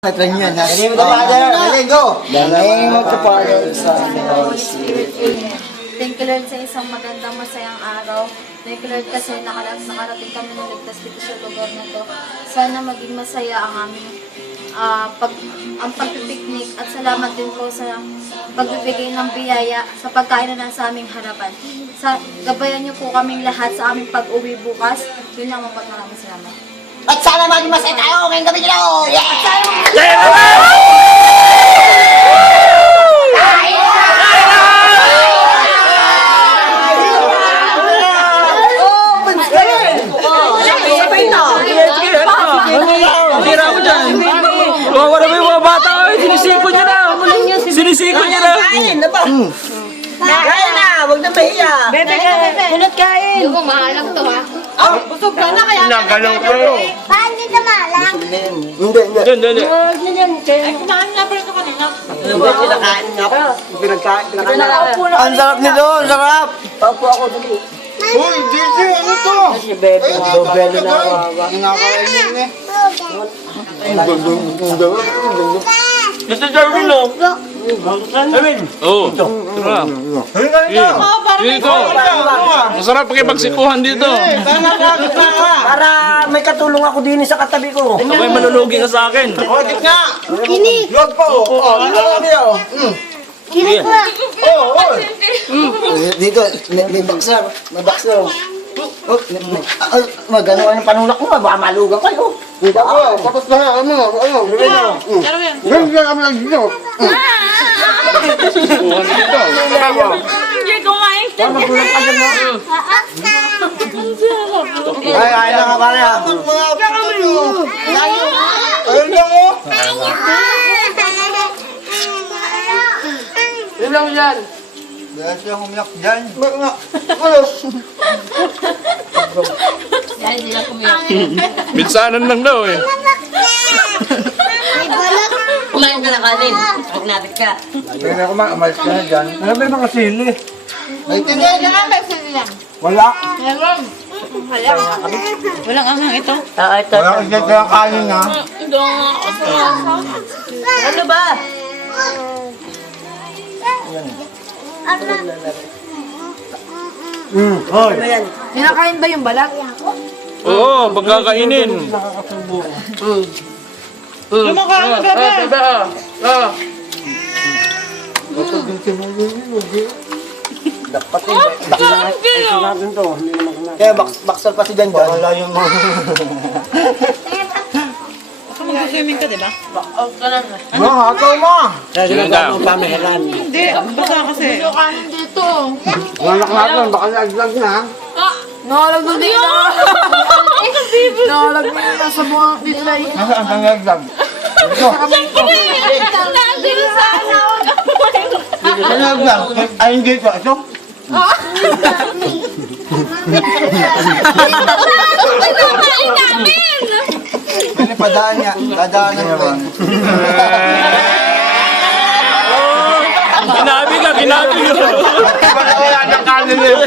Katran yan. Galing mo Father. Galing, go. Galing mo to Father. Thank you Lord sa isang magandang masayang araw. Thank you Lord kasi nakarating kami ng ligtas dito sa lugar na to. Sana maging masaya ang aming ang pagpipiknik at salamat din po sa pagbibigay ng biyaya sa pagkain na nasa aming harapan. Gabayan niyo po kaming lahat sa aming pag-uwi bukas. Yun lang po, maraming salamat. At sana maging masaya tayo ngayong gabi nila. Tira ko dyan. Wala mo yung mga bata. Sinisikot niya na. Sinisikot niya na. Kain na, huwag na mahiya. Bebe, kulot kain. Yung mahalang to ha. Busog ka na kaya. Nagalaw kayo. Paano dito malang? Hindi. Kumain na pala ito kanina. Hindi, kinakain nga. Pinagkain. Ang sarap nito, ang sarap. Papo ako dali. Uy, DJ, ano to? Si Bebe nga. Dobelo na kawawa. Nakakain eh. Gusto Jarvin no? Jarvin. Oo. Tara. Dito. Masarap pakipagsikuhan dito. Para may katulong ako din sa katabi ko. Sabay manulugi ka sa akin. Kodit nga. Kinik. Yun pa oh. Ano kami oh. Kinik na. Dito, may bakser. May bakser. Magano ang panulak mo, baka malugan kayo. Tapos na, ano? Ganyan kami lang dito. Hindi kumain. Magulang ka dyan mo. Ay na nga pare ha. Ayun na oh. Yun lang yan. Dahil siya humiyak dyan. Ano? Binsanan lang daw eh. Kumain ka na kanin. Huwag natin ka. Pwede ako umalis ka na dyan. Ano ba yung mga sili? May tingin. Wala. Walang anghang ito. Ito. Wala kasi kaya kanin ha. Ano ba? Hoy. Kinakain ba yung balat? Oo, pagkakainin. Lumakain ka ba? Dapat eh. Natin to. Kaya baksal pa si Jan Jan. Wala yung mga. Mag-swimming ka, di ba? Hakaw mo. Sige daw. Hindi, baka kasi. Yung kanin dito. Wala natin. Baka naglag na. Nahalag na dito. Nahalag na yun nasa buwang dito na yun. Nasaan kang naglag? Ito. Nandito sa anawag ako. Ano naglag? Ay hindi pa. Ito. Kinakain namin! Ano padaan niya? Dadaanan mo ba? Ginabi ka. Wala ng kanin eh.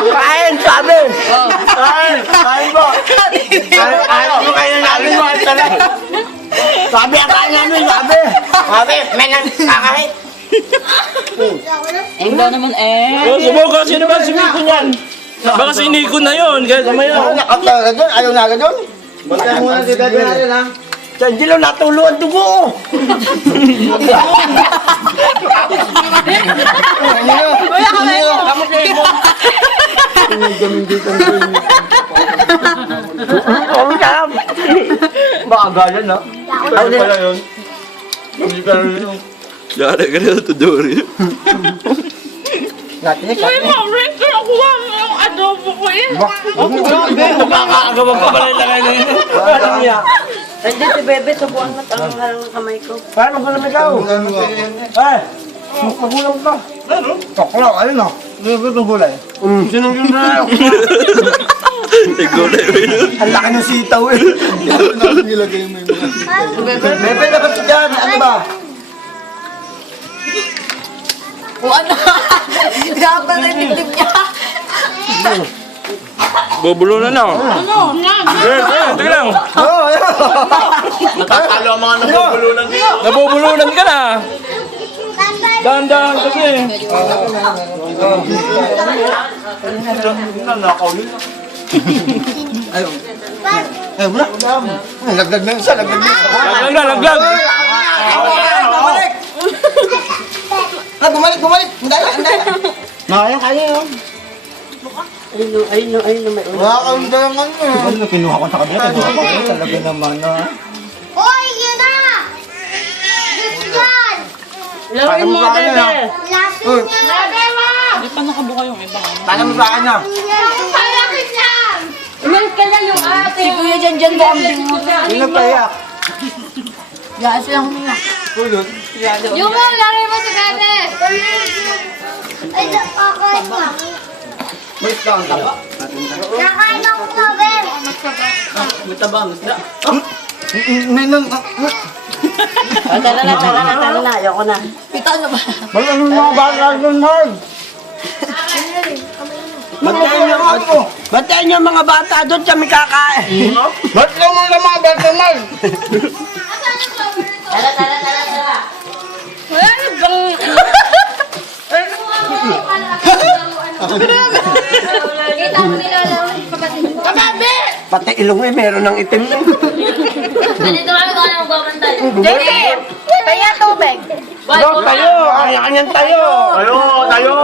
Kain, sabi! Kain mo. Kain mo kayo namin mo. Sabi ang kain namin, sabi! Sabi, may nakakahit. Sumuka. Sino ba si Nico niyan? Baka si Nico na yun. Kaya kamaya. Nakataga doon? Ayaw na agad doon? Basta muna si Bebe natin ha. Sa Angelo, natulo ang dugo! Ang sarap! Baka galan ha? Ano pala yun? Hindi ka rin yun. Yari ka na ito, Dory. Natinik ha? Rin, nakuha mo yung adobo ko eh. Makakaagawan pa pala yung lagay na yun. Ano niya? Hindi si Bebe, subuan mo ang kamay ko. Paano magulang ikaw? Eh! Magulang ka. Ano? Toklaw, ayun o. Ano itong gulay? Sinong yun na? Nagulay mo yun. Ang laki ng sitaw eh. Nilagay mo yung mga sitaw. Bebe, dapat ka dyan. Ano ba? O ano? Dapat na niya. Bubulunan na. Ano? Teka lang. Oo, ayun. Natatalo ang mga nabubulunan dito. Nabubulunan ka na. Dahan-dahan kasi. Ayun. Ay, wala. Ay, lagdag na yun siya, lagdag na yun. Laglag na, laglag. Bumalik! Bumalik! Andala! Kaya yun. Ayun, may Wala kang dalangan mo. Ano na kinuha ko sa kabila? Kinuha ko talaga naman na. Hoy, yun na! Gusto! Lawin mo, bebe. Uy, Di pa nakabuka yung iba. paano mo sa kanya? Palakit lang! Umalis ka na yung ate. Si Kuya dyan ba ang bingo? Hindi na payak. Yas lang muna. Pulot. Yung mo, lari mo sa bebe! Ay, nakakain ka. May isang taba. Nakain ako sa bebe! May nang... Tara na. Ayoko na. Pita na ba? May ano mga bata doon, Mark? Bantayan niyo ang mga bata doon kami kakain. Ba't lang mga bata, Mark? Wala na bang... Kita mo nilalawin. Kababi! Pati ilong eh, meron ng itim. Ganito kami kung anong gawantay. JC! Kaya tubig. Tayo! Kanya-kanyang tayo! Tayo!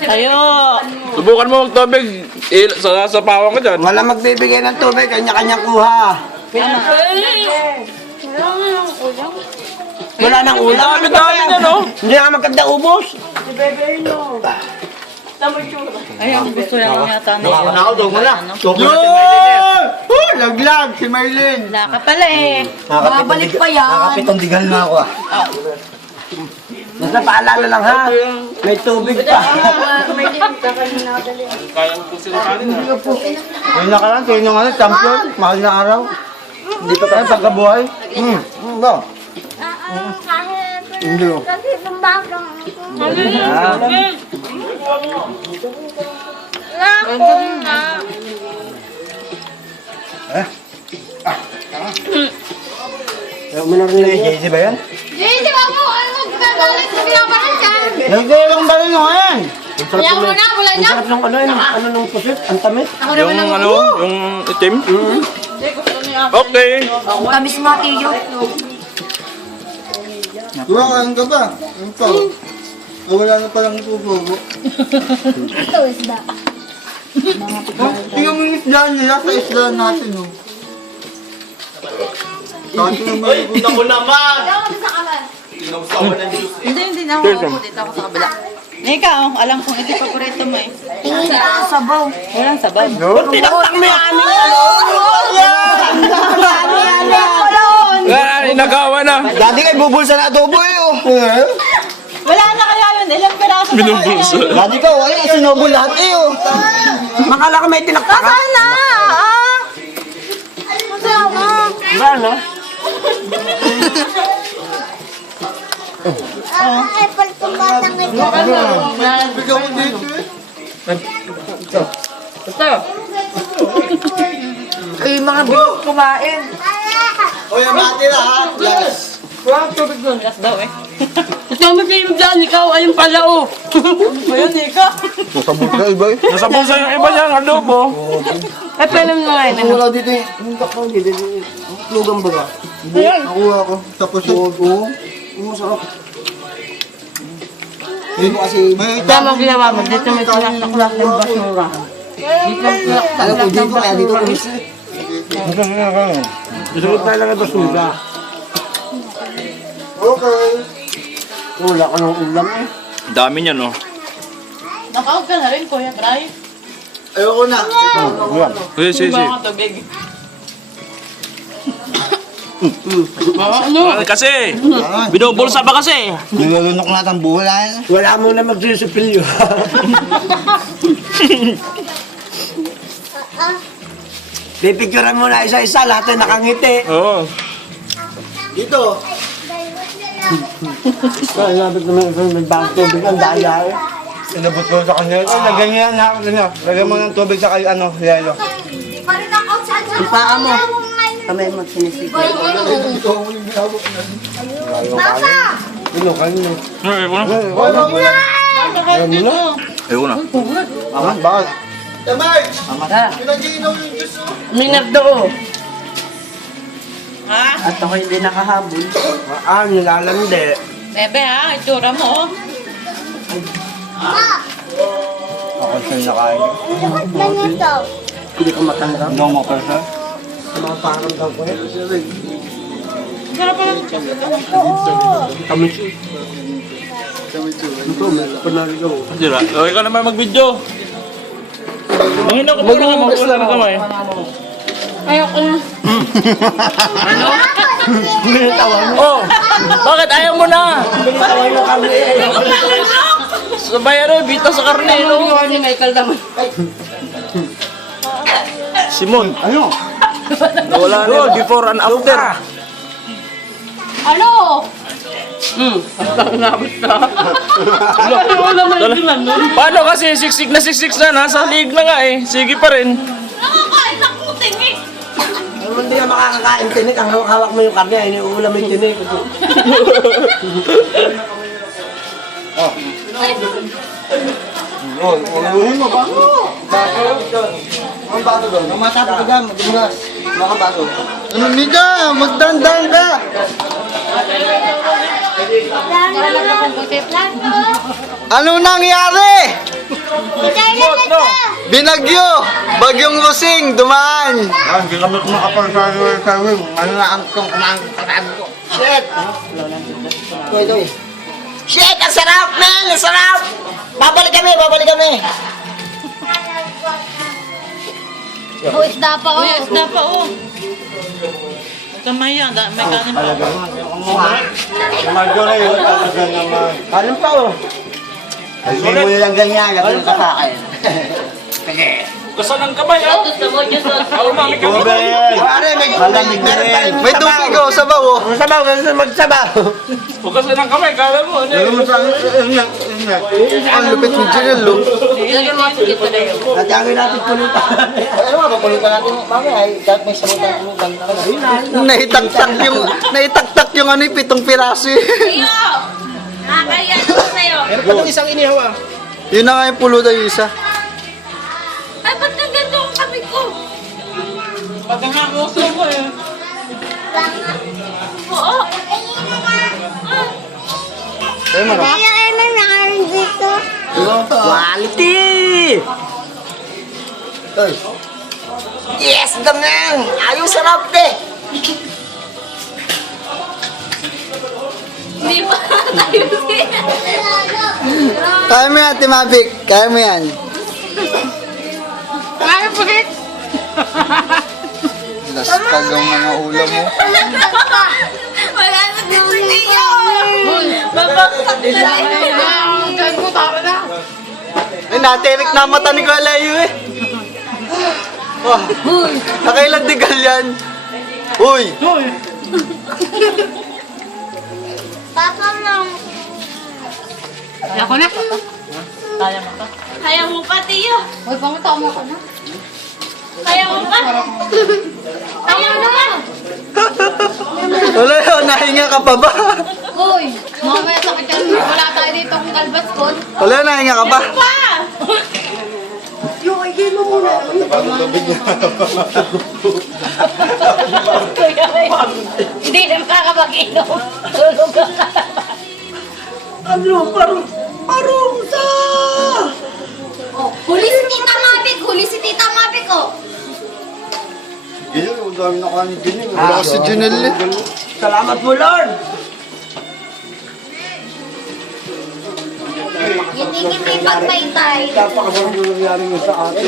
Tayo! Subukan mo magtubig. Sasapawan ka dyan. Wala magbibigay ng tubig, kanya-kanyang kuha. Wala nang ulam. Dami na, no? Hindi nga maganda ubos. Ako daw mo na. Yun! Laglag si Maylin. Laka pala eh. Babalik pa yan. Nakapitong digal na ako ah. Basta paalala lang ha. May tubig pa. Yung nakaraan, kayo nung champion, mahal na araw. Hindi pa tayo pagkabuhay. Ba? Hindi oh. Kasi tumbakang. Ayaw mo na rin na JC ba yan? Hindi, wag mo. Ano magkagalit sa pinapahan dyan? Nagdalong ba rin ako yan? Kaya mo na, wala Ang na. sarap ng ano nung pusit, ang tamis. Yung ano, yung itim. Okay. Tamis mga tiyo. Kumakain ka ba? Ano pa? Wala na palang ipupugo. Ito, isda. Tingnan mo yung isda nila sa isda natin oh. Kasi naman Una ko naman! Ikaw kami sa kamay. Tinawsawan ng Diyos. Hindi na ako dito ako sa kabila. Ikaw, alam kong ito paborito mo eh. Sabaw. Walang sabaw. Tinaktak mo yan! Inagawa na. Dati kay bubulsa na adobo eh oh. Wala na kaya yun, ilang piraso na Binubulsa. Dati ka oh, ay sinobol lahat eh oh. Makala ka may tinaktak ka? Na! Wala na. Ay, palpumbatang ito. Bigyan mo dito eh. Ay, mga bilog kumain. O yung mati na ha. Yes. Walang tubig doon, gas daw eh. Kasama kayo dyan, ikaw ayun pala oh. Ayun, ikaw. Masabot na iba eh. Nasa bulsa yung iba niyang adobo. Eh, pwede mo nga yun. Wala dito eh. Ang takang dito. Lugang baga. Nakuha ko. Tapos yung oo. Masarap. Yun kasi may Tama ginawa mo, dito may tinaktak ng basura. alam ko dito kaya dito umis eh. Dito tayo lang ang basura. Okay. Wala ka ng ulam eh. Dami niya, no? Nakaog ka na rin, Kuya Try. Ayoko na. Sige. tubig? Kasi, binubulsa pa kasi. Nilulunok natin ang bulan. Wala mo na magsisipilyo. Pipicturean mo na isa-isa, lahat ay nakangiti. Oo. Dito. Kaya labit naman ito, may bagong tubig ang daya eh. Inabot ko sa kanya. Ay, lagyan niya na. Lagyan mo ng tubig sa kay ano, yelo. Hindi pa rin ako sa Yung paa mo. Kamay mo, sinisigaw. Papa! Ano, kanino? Ay, wala. Wala mo na. Wala mo na. Ay, wala. Ah, bakit? Minagdo. At ako hindi nakahabol. Ah, nilalandi. Bebe ha, itsura mo. Ako sa'yo nakain. Ganito. Hindi ko matanggap. Ano mo ka sa? Mga pakiramdam ko yun. Sarap pa lang. Kami siya. Ito, may panaligaw. Sira. Okay ka naman mag-video. Manginaw ka muna naman. Wala na kamay. Ayoko na. Oh! Bakit ayaw mo na? Sabay ano, bita sa karne, no? Ni Michael naman. Simon, Ano? wala na before and after. Ano? Paano kasi siksik na nasa liig na nga eh. Sige pa rin. Nakakain ng puting eh. Naman hindi na makakakain tinik. Ang hawak mo yung karne, iniuulam yung tinik. Oh, uuluhin mo ba? Ang bato doon. Ang mata pa dyan, madulas. Mga bato. Ano nida? Magdandan ka! Ano nangyari? Binagyo! Bagyong Lusing, dumaan! Hindi kami kumakapasasawi. Ano na ang kumakakasabi ko? Shit! Shit! Ang sarap, man! Ang sarap! Babalik kami! Oh, isda pa oh. Isda pa oh. Kamay yan, may kanin pa. Magyo na yun, talaga naman. Kanin pa oh. Hindi mo nilang ganyan, ganyan ka sa akin. Kasan ang kamay, ah? Ako mami ka. Pare, may tubig ko, sabaw oh. Sabaw, magsabaw. O kasan ang kamay, kala mo. Ano? Ang lupit ng Janelle, lo. Ilagyan mo ang dito na yun. Natiyagay natin pulutan. Ano nga ba, pulutan natin? Mami, ay, kahit may sabutan pulutan. Naitaktak yung ano, 7 piraso eh. Iyo! Nakakaya naman sa'yo. Meron pa itong isang inihaw ah. Yun na nga yung pulutan yung isa. Ay, ba't nang ganito ang kamay ko? Pag nangakuso mo eh. Oo. Ayun mo, Kaya Emma nakarin dito. Quality! Ay, Yes, ganyan! Ayos sarap eh! Hindi pa tayo siya. kaya mo yan, Timabik. Kaya mo yan. Kaya po rin. Laskag ang mga ulam mo. Wala na dito niyo. Babaksak na rin. Ay, natirik na mata ni Kalayo eh. Oh, nakailan digal yan. Uy! Papa mo. Ako na. Kaya mo pa. Kaya mo pa, Tiyo. Uy, pangita mo ako na. Kaya mo pa. Kaya mo pa. Wala yun, nahinga ka pa ba? Uy, mamaya sakit yan. Wala tayo dito kung kalbas ko. Wala, nahinga ka ba? Pa! Hindi na makakapag-inom. Tulog ka. Ano? Parang sa... Oh, huli si Tita Mabik. Huli si Tita Mabik, oh. Ganyan, ang dami na kanin ganyan. Wala si Janelle eh. Salamat mo, Lord! Ngiti-ngiti pag may tay. Napakasarap yung nangyari mo sa atin.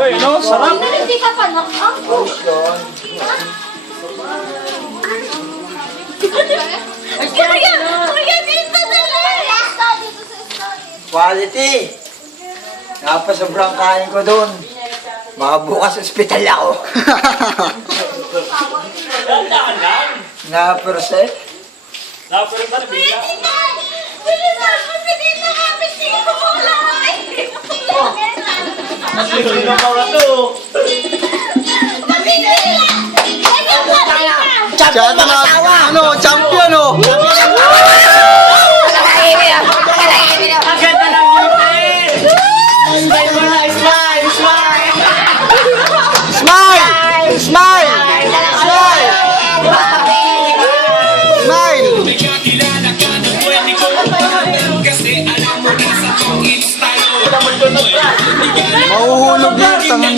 Ay, no? Sarap. Hindi ka pa nakako. Kaya dito dali. Quality! Napasobrang kain ko doon. Baka bukas ospital ako. Na-percent? Naparin ka na bigla. Bilisan mo si Tita Mabik. Hindi ko wala. Sino pa ba to? Siya na ano, champion oh. Ang ganda ng ngipin! Smile mo na, smile! Smile! Smile! Smile! Smile! Smile! Mahuhulog na tangan.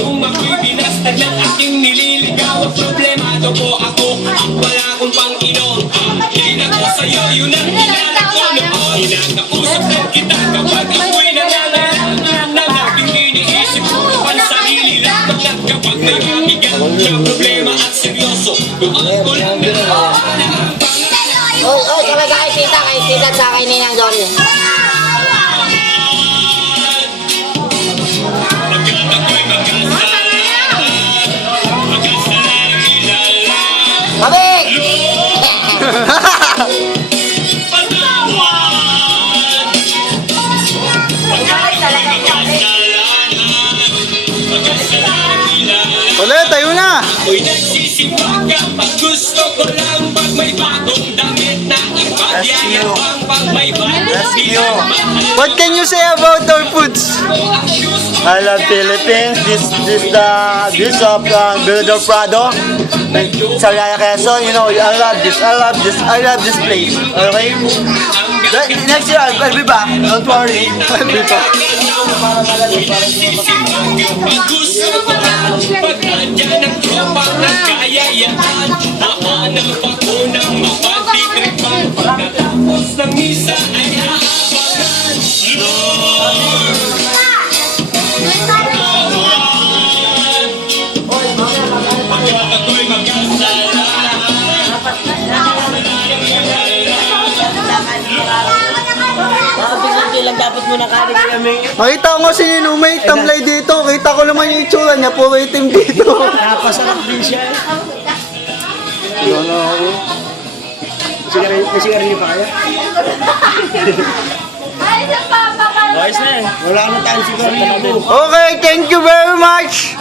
Nung ako'y binastag ng aking nililigaw at problemado po ako at wala akong pang-inom. Hindi ako sa'yo, yun ang hinala ko noon. Hinakausap lang kita kapag ako'y nangangailangan na laging iniisip ko ang sarili lang. Kapag may mabigat na problema at seryoso, doon ko lang Oy, talaga kay tita sa akin ni Nang Dory. Babik! Ulit, tayo na! Ako'y nagsisipag kapag gusto ko lang pag may bagong damit na ipagyayabang pag may bagong What can you say about our foods? I love Philippines. This the dish of Builder Prado. Sariaya Quezon, you know, I love this place. Okay? Next year, I'll be back. Don't worry. I'll be back. Kapag gusto ko lang pag nandyan ang tropang nagkayayaan, hahanap ako ng mapagtitripan. Pagkatapos ng misa ay haabangan. Lord! Pagkat ako'y magkasala, Lang dapat mo nakarin kami. Makita ko nga si Nino, may tamlay dito. Kita ko naman yung itsura niya, puro itim dito. Napasarap din siya. Ano ako? Nasigarilyo pa kaya? Ay, sa papa ka. Ayos na yan. Wala na tayong sigarilyo. Okay, thank you very much.